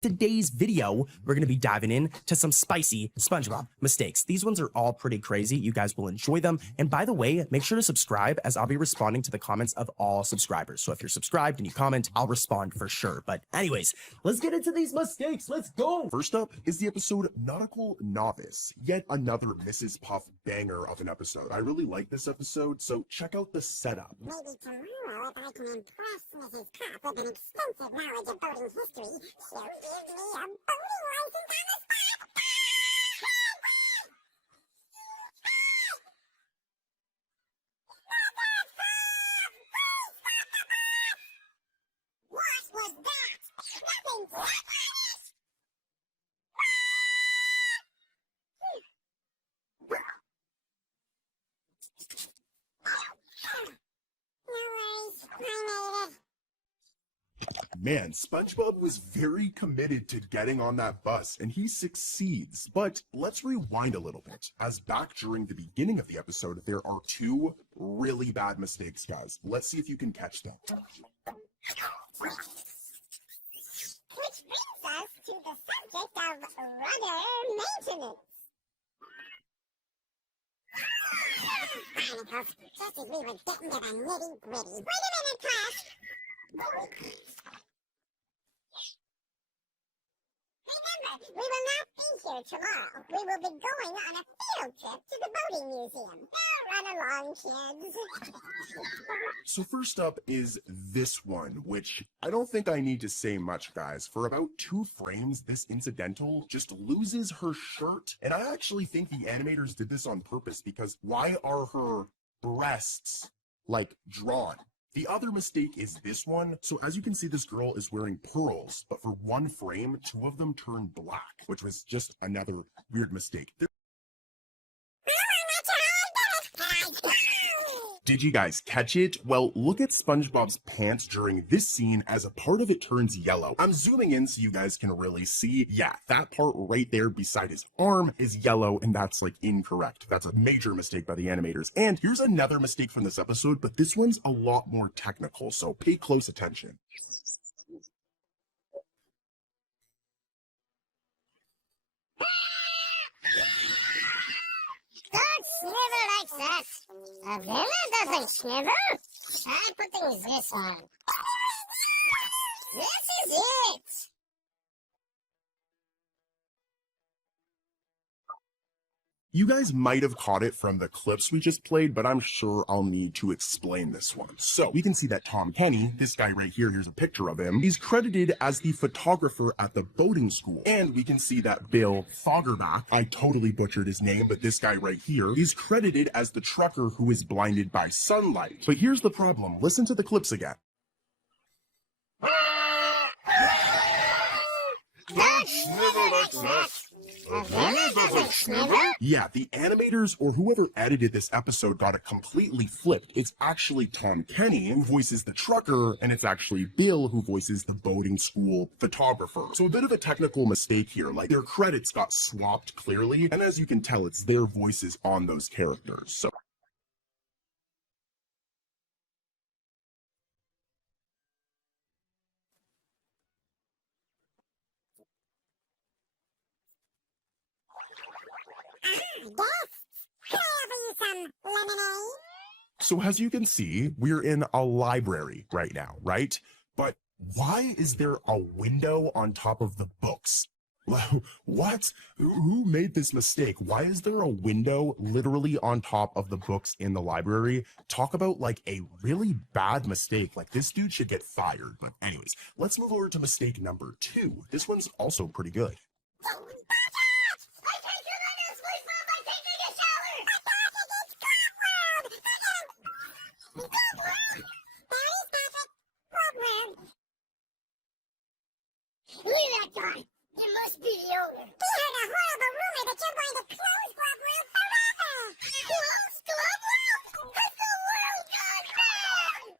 Today's video, we're going to be diving in to some spicy SpongeBob mistakes. These ones are all pretty crazy. You guys will enjoy them. And by the way, make sure to subscribe as I'll be responding to the comments of all subscribers. So if you're subscribed and you comment, I'll respond for sure. But anyways, let's get into these mistakes. Let's go. First up is the episode Nautical Novice. Yet another Mrs. Puff banger of an episode. I really like this episode, so check out the setup. Maybe tomorrow, if I can impress Mrs. Puff with an extensive knowledge of boating history, she'll give me a boating license on the spot! What was that? Nothing! Man, SpongeBob was very committed to getting on that bus, and he succeeds. But let's rewind a little bit, as back during the beginning of the episode, there are two really bad mistakes, guys. Let's see if you can catch them. Which brings us to the subject of rudder maintenance. Barnacles, just as we were getting to the nitty-gritty. Wait a minute, class! Remember, we will not be here tomorrow. We will be going on a field trip to the boating museum. Now run along, kids. So first up is this one, which I don't think I need to say much, guys. For about 2 frames, this incidental just loses her shirt. And I actually think the animators did this on purpose, because why are her breasts, like, drawn? The other mistake is this one. So as you can see, this girl is wearing pearls, but for 1 frame, 2 of them turn black, which was just another weird mistake. Did you guys catch it? Well, look at SpongeBob's pants during this scene as a part of it turns yellow. I'm zooming in so you guys can really see. Yeah, that part right there beside his arm is yellow, and that's like incorrect. That's a major mistake by the animators. And here's another mistake from this episode, but this one's a lot more technical, so pay close attention. Don't snivel like that. A villain doesn't snivel. Try putting this on. This is it. You guys might have caught it from the clips we just played, but I'm sure I'll need to explain this one. So we can see that Tom Kenny, this guy right here, here's a picture of him, he's credited as the photographer at the boating school. And we can see that Bill Foggerback, I totally butchered his name, but this guy right here, is credited as the trucker who is blinded by sunlight. But here's the problem. Listen to the clips again. Don't snivel like that. A villain doesn't snivel. Yeah, the animators or whoever edited this episode got it completely flipped. It's actually Tom Kenny who voices the trucker, and it's actually Bill who voices the boating school photographer. So a bit of a technical mistake here, like their credits got swapped clearly, and as you can tell, it's their voices on those characters. So Can I offer you some lemonade? So as you can see, we're in a library right now, right? But why is there a window on top of the books? What? Who made this mistake? Why is there a window literally on top of the books in the library? Talk about like a really bad mistake. Like this dude should get fired. But anyways, let's move over to mistake number 2. This one's also pretty good. Neutron, you must be the owner. We heard a horrible rumor that you're going to close Glove World forever. Close Glove World? Has the world gone mad?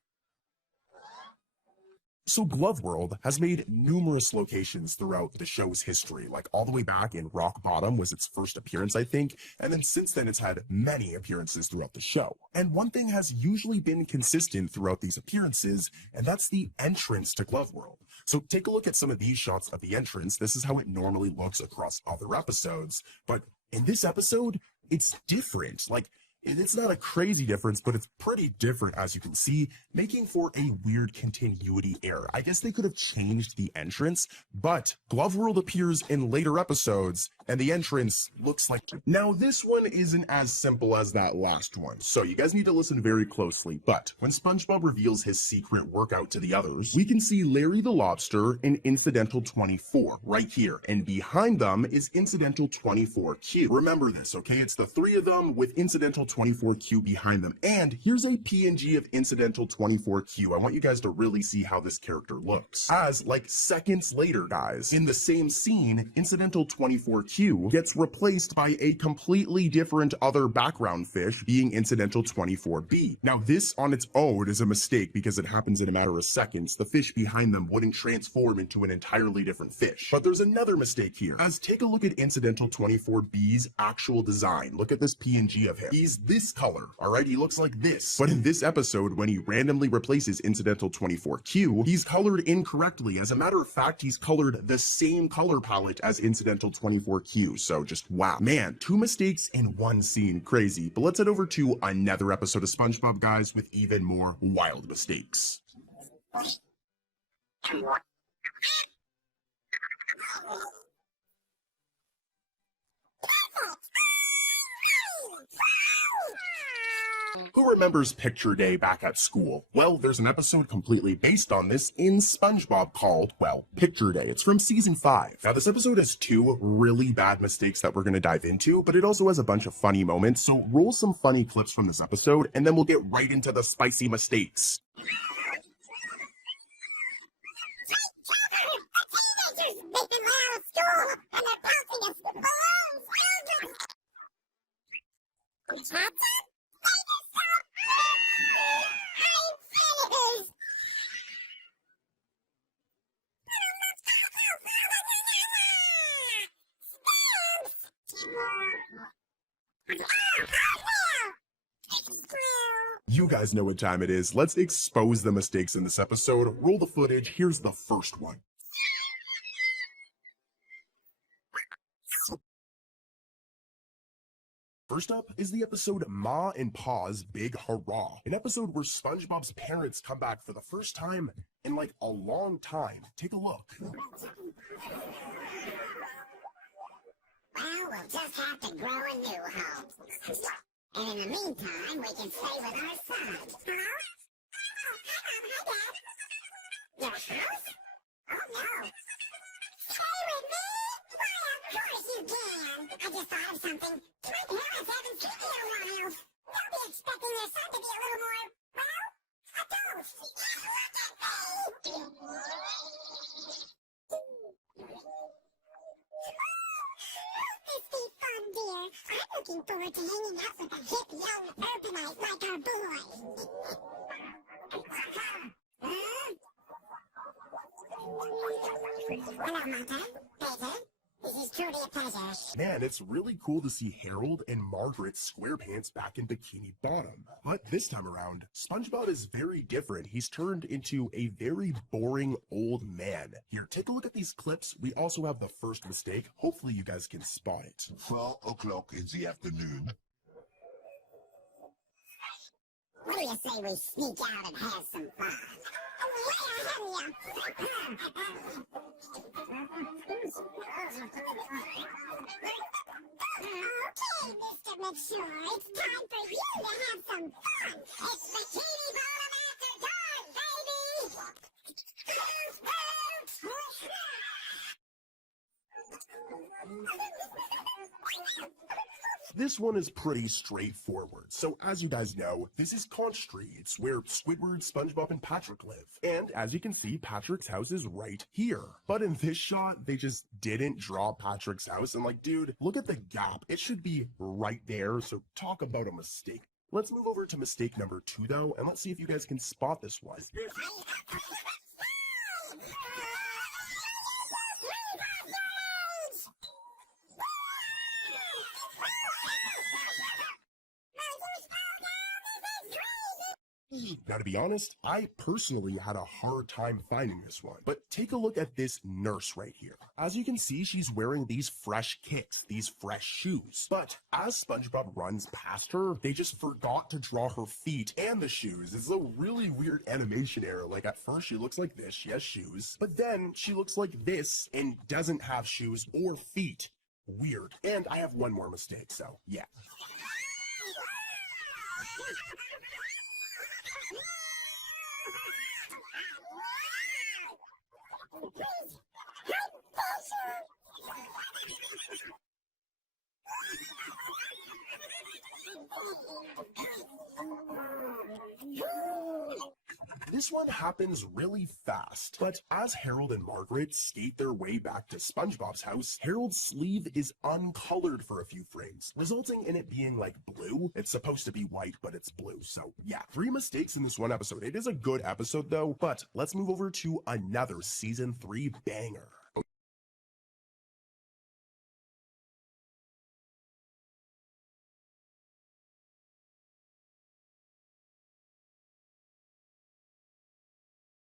So Glove World has made numerous locations throughout the show's history, like all the way back in Rock Bottom was its first appearance, I think, and then since then it's had many appearances throughout the show. And one thing has usually been consistent throughout these appearances, and that's the entrance to Glove World. So take a look at some of these shots of the entrance. This is how it normally looks across other episodes. But in this episode, it's different. Like, it's not a crazy difference, but it's pretty different, as you can see, making for a weird continuity error. I guess they could have changed the entrance, but Glove World appears in later episodes, and the entrance looks like... Now, this one isn't as simple as that last one, so you guys need to listen very closely. But when SpongeBob reveals his secret workout to the others, we can see Larry the Lobster in Incidental 24 right here, and behind them is Incidental 24Q. Remember this, okay? It's the three of them with Incidental 24Q behind them. And here's a PNG of Incidental 24Q. I want you guys to really see how this character looks. As, like, seconds later, guys, in the same scene, Incidental 24Q gets replaced by a completely different other background fish, being Incidental 24B. Now, this on its own is a mistake because it happens in a matter of seconds. The fish behind them wouldn't transform into an entirely different fish. But there's another mistake here. As take a look at Incidental 24B's actual design. Look at this PNG of him. He's this color, all right? He looks like this. But in this episode, when he randomly replaces Incidental 24Q, he's colored incorrectly. As a matter of fact, he's colored the same color palette as Incidental 24Q. So just wow. Man, 2 mistakes in one scene. Crazy. But let's head over to another episode of SpongeBob, guys, with even more wild mistakes. Who remembers Picture Day back at school? Well, there's an episode completely based on this in SpongeBob called, well, Picture Day. It's from season 5. Now, this episode has 2 really bad mistakes that we're going to dive into, but it also has a bunch of funny moments. So roll some funny clips from this episode, and then we'll get right into the spicy mistakes. You guys know what time it is. Let's expose the mistakes in this episode. Roll the footage. Here's the first one. First up is the episode Ma and Pa's Big Hurrah, an episode where SpongeBob's parents come back for the first time in like a long time. Take a look. Well, we'll just have to grow a new home. And in the meantime, we can stay with our son. Hello? Your house? Oh, no. Stay with me? Why, of course you can. I just thought of something. My parents haven't seen me in a while. They'll be expecting their son to be a little more, well, adult. Look at me. This be fun, dear. I'm looking forward to hanging out with a hip young urbanite like our boy. Hello, Mother. Peter. This is truly a pleasure. Man, it's really cool to see Harold and Margaret SquarePants back in Bikini Bottom. But this time around, SpongeBob is very different. He's turned into a very boring old man. Here, take a look at these clips. We also have the first mistake. Hopefully you guys can spot it. 4 o'clock in the afternoon. What do you say we sneak out and have some fun? Okay, Mr. Mature, it's time for you to have some fun. It's Bikini Bottom after dark, baby! This one is pretty straightforward. So as you guys know, this is Conch Street. It's where Squidward, SpongeBob, and Patrick live. And as you can see, Patrick's house is right here. But in this shot, they just didn't draw Patrick's house. And like, dude, look at the gap. It should be right there. So talk about a mistake. Let's move over to mistake number 2 though, and let's see if you guys can spot this one. Now, to be honest, I personally had a hard time finding this one, but take a look at this nurse right here. As you can see, she's wearing these fresh kicks, these fresh shoes. But as SpongeBob runs past her, they just forgot to draw her feet and the shoes. It's a really weird animation error. Like, at first she looks like this, she has shoes, but then she looks like this and doesn't have shoes or feet. Weird. And I have one more mistake, so yeah. This one happens really fast, but as Harold and Margaret skate their way back to SpongeBob's house, Harold's sleeve is uncolored for a few frames, resulting in it being like blue. It's supposed to be white, but it's blue, so yeah. 3 mistakes in this one episode. It is a good episode though, but let's move over to another season 3 banger.